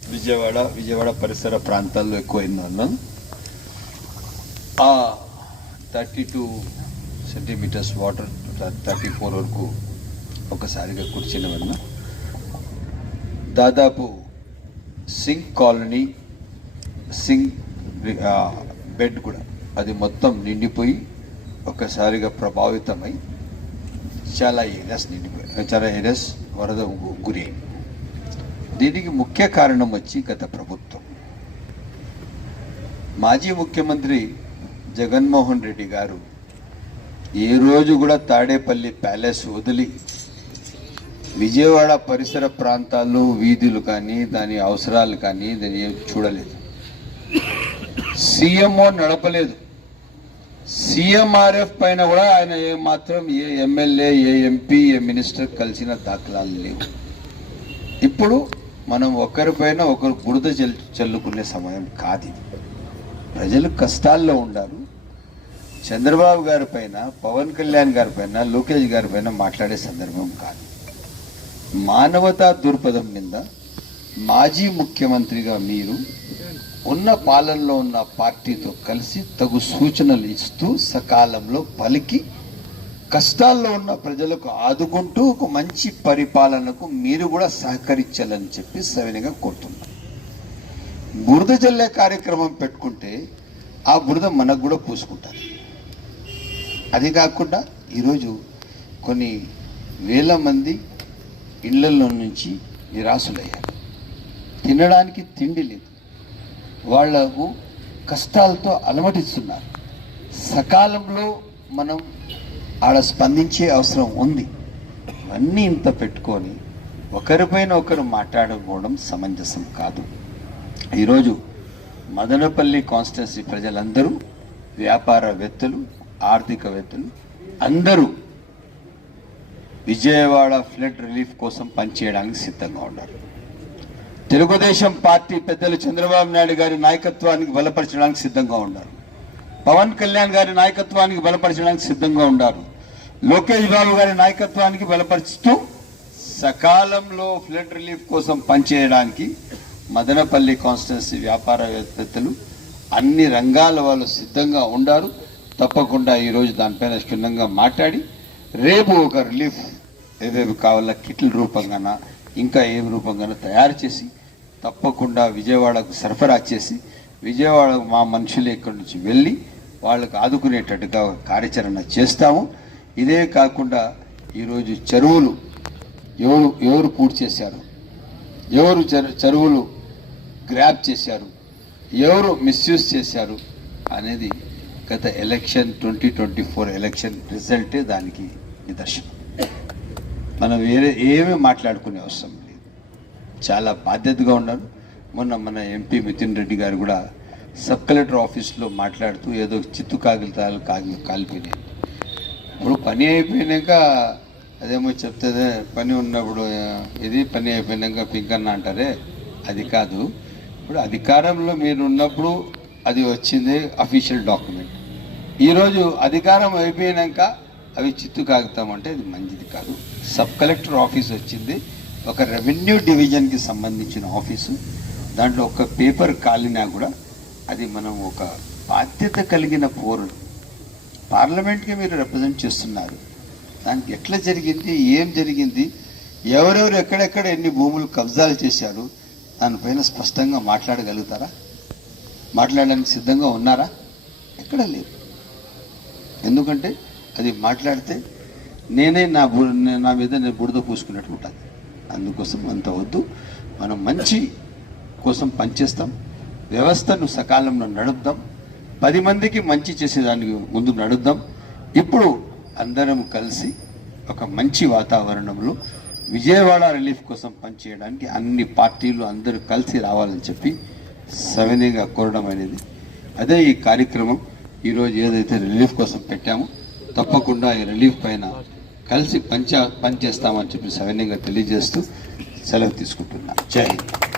విజయవాడ విజయవాడ పరిసర ప్రాంతాల్లో ఎక్కువైంది ఎక్కువైందన్న ఆ thirty two centimeters water thirty four వరకు ఒకసారిగా కూర్చుని వల్ల దాదాపు సింక్ కాలనీ సింక్ బెడ్ కూడా అది మొత్తం నిండిపోయి ఒక్కసారిగా ప్రభావితమై చాలా ఏరియాస్ నిండిపోయి చాలా ఏరియాస్ వరద గురి అయింది. దీనికి ముఖ్య కారణం వచ్చి గత ప్రభుత్వం. మాజీ ముఖ్యమంత్రి జగన్మోహన్ రెడ్డి గారు ఏ రోజు కూడా తాడేపల్లి ప్యాలెస్ వదిలి విజయవాడ పరిసర ప్రాంతాల్లో వీధులు కానీ దాని అవసరాలు కానీ దాన్ని ఏం చూడలేదు. సీఎంఓ నడపలేదు. సీఎంఆర్ఎఫ్ పైన కూడా ఆయన ఏ మాత్రం ఏ ఎమ్మెల్యే ఏ ఎంపీ ఏ మినిస్టర్ కలిసిన దాఖలాలు లేవు. ఇప్పుడు మనం ఒకరిపైన ఒకరు బురద చల్ చల్లుకునే సమయం కాదు ఇది. ప్రజలు కష్టాల్లో ఉండారు చంద్రబాబు గారి పైన పవన్ కళ్యాణ్ గారి పైన లోకేష్ గారి పైన మాట్లాడే సందర్భం కాదు మానవతా దృక్పథం మీద మాజీ ముఖ్యమంత్రిగా మీరు ఉన్న పాలనలో ఉన్న పార్టీతో కలిసి తగు సూచనలు ఇస్తూ సకాలంలో పలికి కష్టాల్లో ఉన్న ప్రజలకు ఆదుకుంటూ ఒక మంచి పరిపాలనకు మీరు కూడా సహకరించాలని చెప్పి సవినగా కోరుతున్నాను బురద జల్లే కార్యక్రమం పెట్టుకుంటే ఆ బురద మనకు కూడా పూసుకుంటారు. అది కాకుండా ఈరోజు కొన్ని వేల మంది ఇళ్ళలో నుంచి నిరాశులయ్యారు. తినడానికి తిండి లేదు. వాళ్ళకు కష్టాలతో అలమటిస్తున్నారు. సకాలంలో మనం ఆడ స్పందించే అవసరం ఉంది. ఇవన్నీ ఇంత పెట్టుకొని ఒకరిపైన ఒకరు మాట్లాడుకోవడం సమంజసం కాదు. ఈరోజు మదనపల్లి కాన్స్టిట్యున్సీ ప్రజలందరూ వ్యాపారవేత్తలు ఆర్థికవేత్తలు అందరూ విజయవాడ ఫ్లడ్ రిలీఫ్ కోసం పనిచేయడానికి సిద్ధంగా ఉన్నారు. తెలుగుదేశం పార్టీ పెద్దలు చంద్రబాబు నాయుడు గారి నాయకత్వానికి బలపరచడానికి సిద్ధంగా ఉన్నారు. పవన్ కళ్యాణ్ గారి నాయకత్వానికి బలపరచడానికి సిద్ధంగా ఉన్నారు. లోకేష్ బాబు గారి నాయకత్వానికి బలపరుస్తూ సకాలంలో ఫ్లడ్ రిలీఫ్ కోసం పనిచేయడానికి మదనపల్లి కాన్స్టిట్యున్సీ వ్యాపారవేత్తలు అన్ని రంగాల వాళ్ళు సిద్ధంగా ఉండారు. తప్పకుండా ఈరోజు దానిపైన క్షుణ్ణంగా మాట్లాడి రేపు ఒక రిలీఫ్ ఏవేవి కావాలా కిట్ల రూపంగాన ఇంకా ఏం రూపంగానో తయారు చేసి తప్పకుండా విజయవాడకు సరఫరా చేసి విజయవాడ మా మనుషులు ఇక్కడి నుంచి వెళ్ళి వాళ్ళకు ఆదుకునేటట్టుగా కార్యాచరణ చేస్తాము. ఇదే కాకుండా ఈరోజు చెరువులు ఎవరు ఎవరు పూర్తి చేశారు? ఎవరు చెరువులు గ్రాప్ చేశారు? ఎవరు మిస్యూజ్ చేశారు? అనేది గత election twenty twenty four election రిజల్టే దానికి నిదర్శనం. మనం వేరే ఏమీ మాట్లాడుకునే అవసరం లేదు. చాలా బాధ్యతగా ఉన్నారు. మొన్న మన ఎంపీ మితిన్ రెడ్డి గారు కూడా సబ్ కలెక్టర్ ఆఫీస్లో మాట్లాడుతూ ఏదో చిత్తు కాగితాలు కాగి కాలిపోయినాయి. ఇప్పుడు పని అయిపోయినాక అదేమో చెప్తే పని ఉన్నప్పుడు ఇది పని అయిపోయినాక పింకన్న అంటారే అది కాదు. ఇప్పుడు అధికారంలో మీరు ఉన్నప్పుడు అది వచ్చింది అఫీషియల్ డాక్యుమెంట్ ఈరోజు అధికారం అయిపోయినాక అవి చిత్తు కాగితం అంటే అది మంచిది కాదు. సబ్ కలెక్టర్ ఆఫీస్ వచ్చింది. ఒక రెవెన్యూ డివిజన్కి సంబంధించిన ఆఫీసు దాంట్లో ఒక పేపర్ కాలినా కూడా అది మనం ఒక బాధ్యత కలిగిన పౌరుడు పార్లమెంట్కి మీరు రిప్రజెంట్ చేస్తున్నారు. దానికి ఎట్లా జరిగింది? ఏం జరిగింది? ఎవరెవరు ఎక్కడెక్కడ ఎన్ని భూములు కబ్జాలు చేశారు? దానిపైన స్పష్టంగా మాట్లాడగలుగుతారా? మాట్లాడడానికి సిద్ధంగా ఉన్నారా? ఎక్కడ లేదు ఎందుకంటే అది మాట్లాడితే నేనే నా బు నా మీద నేను బురద పూసుకున్నట్టు ఉంటుంది. అందుకోసం అంత వద్దు. మనం మంచి కోసం పనిచేస్తాం. వ్యవస్థను సకాలంలో నడుపుదాం. పది మందికి మంచి చేసేదానికి ముందు నడుద్దాం. ఇప్పుడు అందరం కలిసి ఒక మంచి వాతావరణంలో విజయవాడ రిలీఫ్ కోసం పనిచేయడానికి అన్ని పార్టీలు అందరూ కలిసి రావాలని చెప్పి సవినయంగా కోరడం అనేది అదే ఈ కార్యక్రమం. ఈరోజు ఏదైతే రిలీఫ్ కోసం పెట్టామో తప్పకుండా ఈ రిలీఫ్ పైన కలిసి పంచ పనిచేస్తామని చెప్పి సవినయంగా తెలియజేస్తూ సెలవు తీసుకుంటున్నాను జై హింద్.